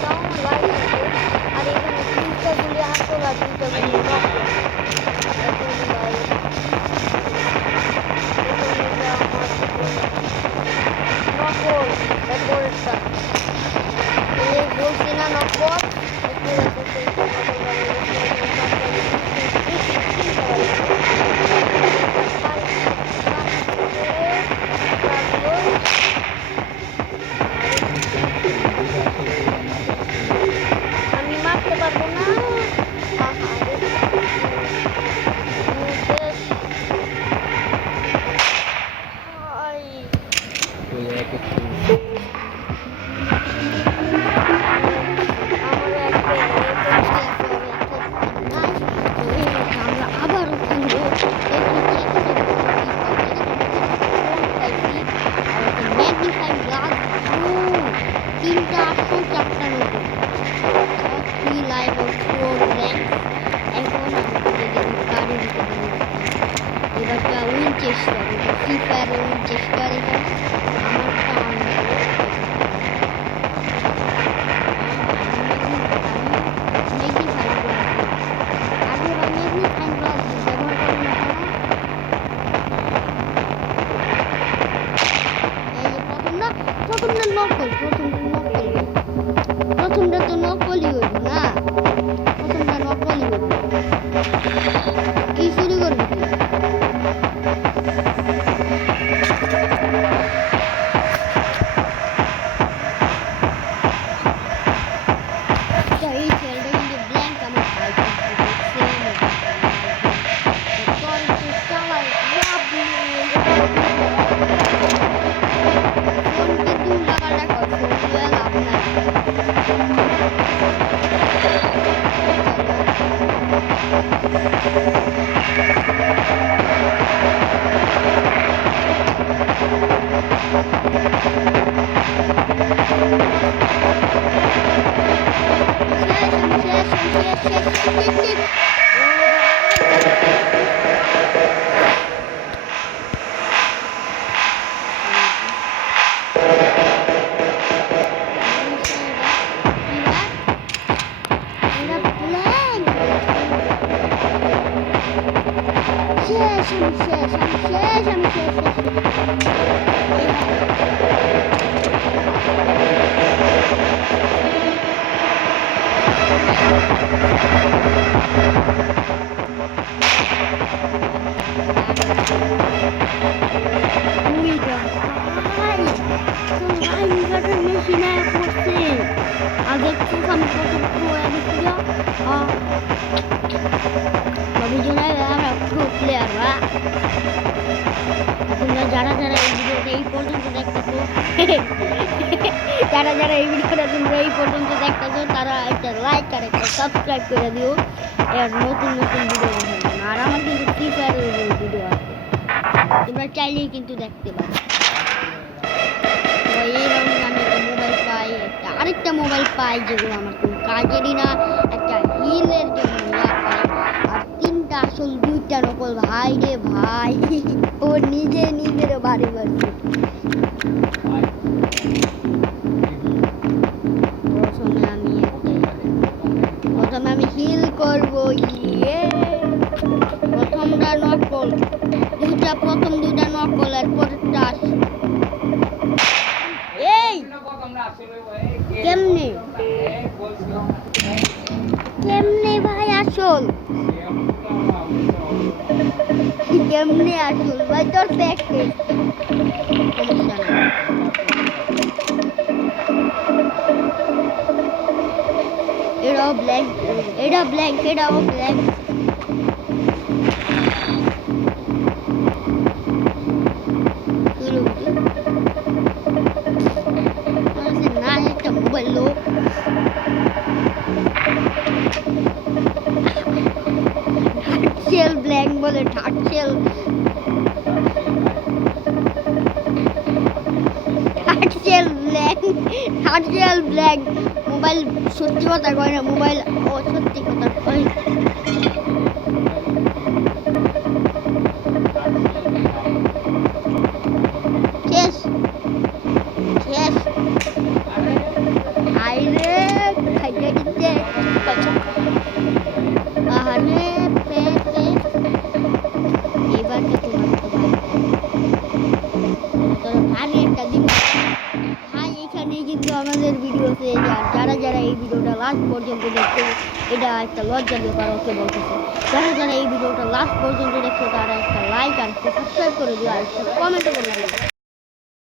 তাও আমার লাইট আছে। আর এখানে 3টা গুলি আসল আর 2টা গুলি নকল। এখন ভাই এখন এটা আমার নকল তারপরেরটা এই বলছি না নকল একটু দেখো নকল আমি মারতে পারবো না। চেষ্টা করবো ফ্রি ফায়ারের চেষ্টা এটা প্রথমটা তো নকলই হইল না প্রথমটা নকলই হইল কি শুরু করবি যারা যারা এই ভিডিওটা এই পর্যন্ত দেখতেছো যারা যারা এই ভিডিওটা তোমরা এই পর্যন্ত দেখতেছো তারা একটা লাইক আর একটা সাবস্ক্রাইব করে দিও এর নতুন নতুন ভিডিও দেখার জন্য। আর আমার কিন্তু ফ্রি ফায়ারের ভিডিও আছে তোমরা চাইলেই কিন্তু দেখতে পারো। তো এই রাউন্ডে আমি একটা মোবাইল পাই একটা আরেকটা মোবাইল পাই যেগুলো আমার কোনো কাজেরই না একটা হিলের জন্য পাই আর 3টা আসল 2টা নকল ভাই রে ভাই ও নিজে নিজের বাড়ি বাড়ি প্রথমে আমি হিল করবো প্রথমটা নকল প্রথম 2টা নকল আর পরেরটা এই কেমনে কেমনে ভাই আসল কেমনে আসল ভাই তোর দেখতে এটাও ব্ল্যাঙ্ক এটাও ব্ল্যাঙ্ক না একটা মোবাইল লোক ব্ল্যাঙ্ক বলে থার্ড ব্ল্যাঙ্ক মোবাইল সত্যি কথা কয় না মোবাইল ও সত্যি কথা কয় শেষ আইরে খাইয়ে দিচ্ছে আরে এবার তো তোমার ভারী একটা দিন ভাই এখানে কিন্তু আমাদের ভিডিও শেষ আর যারা যারা এই ভিডিওটা লাস্ট পর্যন্ত দেখছে এটা একটা লজ্জার ব্যাপার ওকে বলতেছে যারা যারা এই ভিডিওটা লাস্ট পর্যন্ত দেখছো তারা একটা লাইক আর একটা সাবস্ক্রাইব করে দিও আর একটা কমেন্ট করে দিও